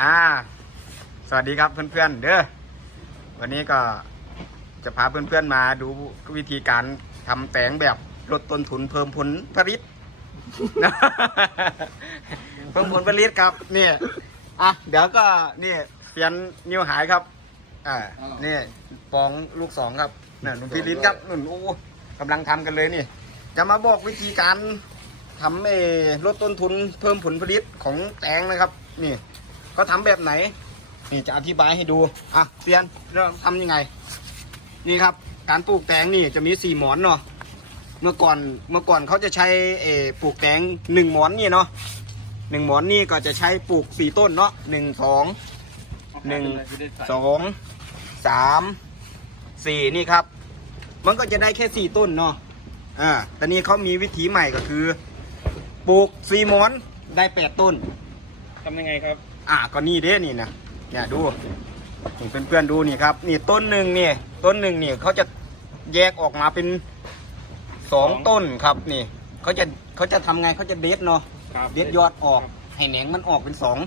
อ่า สวัสดีครับเพื่อนๆ เด้อ วันนี้ก็จะพาเพื่อนๆมาดูวิธีการทำแตงแบบลดต้นทุนเพิ่มผลผลิต เพิ่มผลผลิตครับนี่อะเดี๋ยวก็นี่เสียนนิวหายครับ อ่า นี่ปองลูกสองครับนี่หนุ่มพี่ลิ้นครับหนุ่นโอ้กำลังทำกันเลยนี่ จะมาบอกวิธีการทำเออลดต้นทุนเพิ่มผลผลิตของแตงนะครับ นี่ เขาทำแบบไหนนี่จะอธิบายให้ดูอะเซียนเราทำยังไง นี่ครับ การปลูกแตงนี่จะมีสี่หมอนเนาะเมื่อก่อนเมื่อก่อนเขาจะใช้เอปลูกแตงหนึ่งหมอนนี่เนาะหนึ่งหมอนนี่ก็จะใช้ปลูกสี่ต้นเนาะหนึ่งสองหนึ่งสองสามสี่นี่ครับ มันก็จะได้แค่สี่ต้นเนาะอ่าแต่นี้เขามีวิธีใหม่ก็คือปลูกสี่หมอนได้แปดต้นทำยังไงครับ อะก็นี่เด้นี่นะเนี่ยดูนี่เพื่อนๆดูนี่ครับ นี่ต้นหนึ่งนี่ต้นหนึ่งนี่เขาจะแยกออกมาเป็นสองสองต้นครับนี่เขาจะเขาจะทำไงเขาจะเด็ดเนาะครับเด็ดยอดออกให้แหนงมันออกเป็นสอง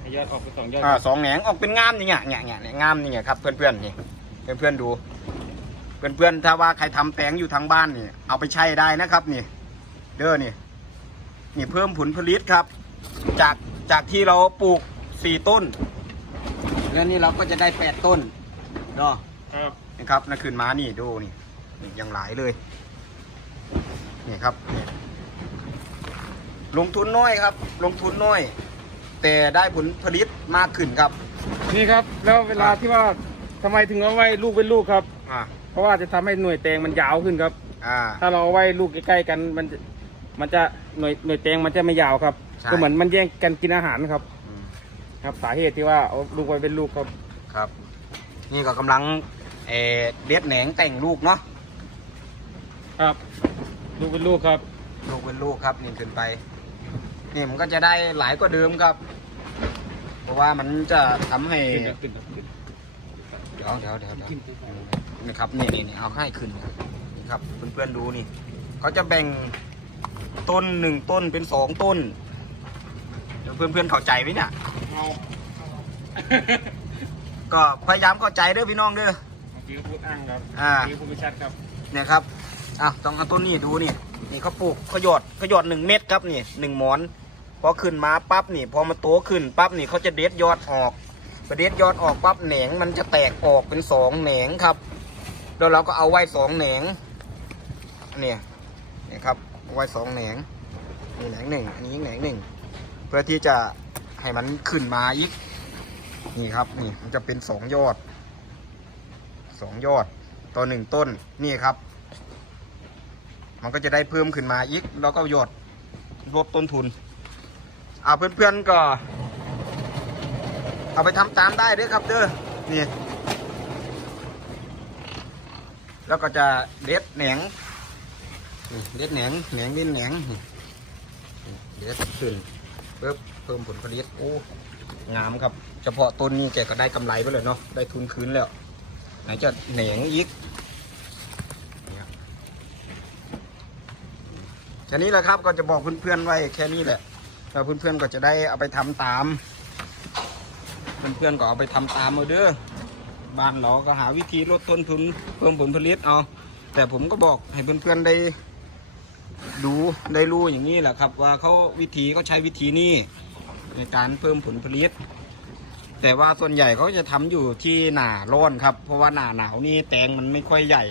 ให้ยอดออกเป็นสองยอดอ่าสองแหนงออกเป็นงามนี่ไงเนี่ยเนี่ยเนี่ยงามนี่ไงครับเพื่อนๆนี่เพื่อนๆดู เพื่อนๆถ้าว่าใครทำแตงอยู่ทางบ้านนี่ เอาไปใช้ได้นะครับนี่ เด้อนี่ นี่เพิ่มผลผลิตครับ จากจากที่เราปลูก สี่ต้น แล้วนี่เราก็จะได้แปดต้นเนาะครับนะครับนั่นคือม้านี่ดูนี่นี่ยังหลายเลยนี่ครับนี่ลงทุนน้อยครับ ลงทุนน้อย แต่ได้ผลผลิตมากขึ้นครับ นี่ครับ แล้วเวลาที่ว่าทำไมถึงเอาไว้ลูกเป็นลูกครับ อ่า เพราะว่าจะทำให้หน่วยแตงมันยาวขึ้นครับ อ่า ถ้าเราเอาไว้ลูกใกล้ๆกันมันจะมันจะหน่วยหน่วยแตงมันจะไม่ยาวครับ ใช่ ก็เหมือนมันแย่งกันกินอาหารครับอืม ครับสาเหตุที่ว่าเอาลูกไว้เป็นลูกครับ ครับ นี่ก็กำลังเออเด็ดแหนงแต่งลูกเนาะครับ ลูกเป็นลูกครับ ลูกเป็นลูกครับนี่ขึ้นไปนี่มันก็จะได้หลายกว่าเดิมครับ เพราะว่ามันจะทำให้ขึ้นครับขึ้นครับเดี๋ยวเดี๋ยวเดี๋ยวเดี๋ยวนี่ครับนี่นี่นี่เอาให้ขึ้นนะนี่ครับเพื่อนๆดูนี่เขาจะแบ่งต้นหนึ่งต้นเป็นสองต้นเดี๋ยวเพื่อนๆเข้าใจไหมเนี่ย เอาก็พยายามเข้าใจเด้อพี่น้องเด้อเมื่อกี้ก็พูดอ้างครับอ่าเมื่อกี้พูดไม่ชัดครับเนี่ยครับอะต้องเอาต้นนี้ดูนี่นี่เขาปลูกเขาหยอดเขาหยอดหนึ่งเม็ดครับนี่หนึ่งหมอนพอขึ้นมาปั๊บนี่ พอมาโตขึ้นปั๊บนี่เขาจะเด็ดยอดออกพอเด็ดยอดออกปั๊บแหนงมันจะแตกออกเป็นสองแหนงครับแล้วเราก็เอาไว้สองแหนงเนี่ยนี่ครับเอาไว้สองแหนงนี่แหนงหนึ่งอันนี้แหนงหนึ่งเพื่อที่จะ ให้มันขึ้นมาอีก นี่ครับ นี่มันจะเป็นสองยอดสองยอดต่อหนึ่งต้นนี่ครับ มันก็จะได้เพิ่มขึ้นมาอีก แล้วก็ยอดลดต้นทุนเอาเพื่อนๆก็ เอาไปทำตามได้ด้วยครับเด้อนี่แล้วก็จะเด็ดแหนงเด็ดแหนงแหนงเด็ดแหนงเด็ดขึ้น ปึ๊บเพิ่มผลผลิตโอ้งามครับ เฉพาะต้นนี้แกก็ได้กำไรไปเลยเนาะได้ทุนคืนแล้ว ไหนจะแหนงอีกแค่นี้แหละครับก็จะบอกเพื่อนๆไว้แค่นี้แหละแล้วเพื่อนๆก็จะได้เอาไปทำตาม เพื่อนๆก็เอาไปทำตามเอาเด้อบ้านเราก็หาวิธีลดต้นทุนเพิ่มผลผลิตเอาแต่ผมก็บอกให้เพื่อนๆได้ ดูได้รู้อย่างนี้แหละครับ ว่าเขาวิธีเขาใช้วิธีนี้ในการเพิ่มผลผลิต แต่ว่าส่วนใหญ่เขาจะทำอยู่ที่หนาร้อนครับ เพราะว่าหนาหนาวนี่แตงมันไม่ค่อยใหญ่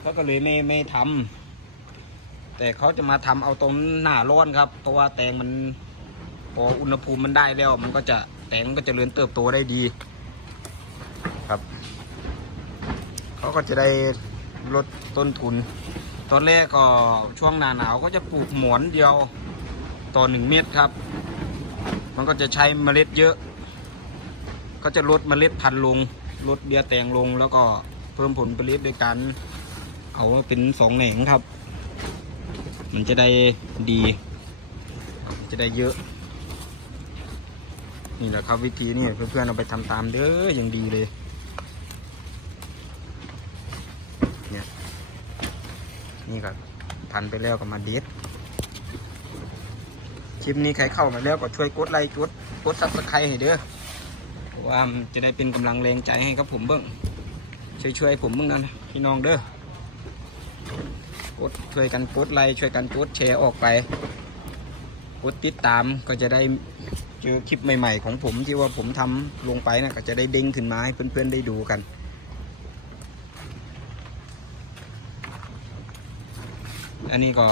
เขาก็เลยไม่ไม่ทำแต่เขาจะมาทำเอาตรงหนาร้อนครับเพราะว่าแตงมันพออุณหภูมิมันได้แล้ว มันก็จะแตงมันก็จะเจริญเติบโตได้ดีครับเขาก็จะได้ลดต้นทุน ตอนแรกก็ช่วงหนาหนาวก็จะปลูกหมอนเดียวต่อหนึ่งเม็ดครับ มันก็จะใช้เมล็ดเยอะ ก็จะลดเมล็ดพันธุ์ลง ลดเบี้ยแตงลงแล้วก็เพิ่มผลผลิตโดยการเอาเป็นสองแหนงครับ มันจะได้ดี จะได้เยอะ นี่แหละครับวิธีนี่เพื่อนๆเอาไปทำตามเด้ออย่างดีเลย นี่ครับพันไปแล้วก็มาด็ดคลิปนี้ใครเข้ามาแล้วก็ช่วยกดไลค์กดกดซับสไครต์ให้เด้อเพราะว่ามันจะได้เป็นกำลังแรงใจให้กับผมเบิ้งช่วยช่วยๆผมเบิ้งนะพี่น้องเด้อกดช่วยกันกดไลค์ช่วยกันกดแชร์ออกไปกดติดตามก็จะได้เจอคลิปใหม่ ๆ ของผมที่ว่าผมทำลงไปนะก็จะได้เด้งขึ้นมาให้เพื่อนๆได้ดูกัน อันนี้ก็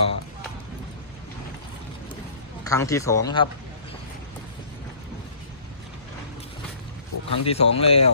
ครั้งที่สองครับ ครั้งที่สองแล้ว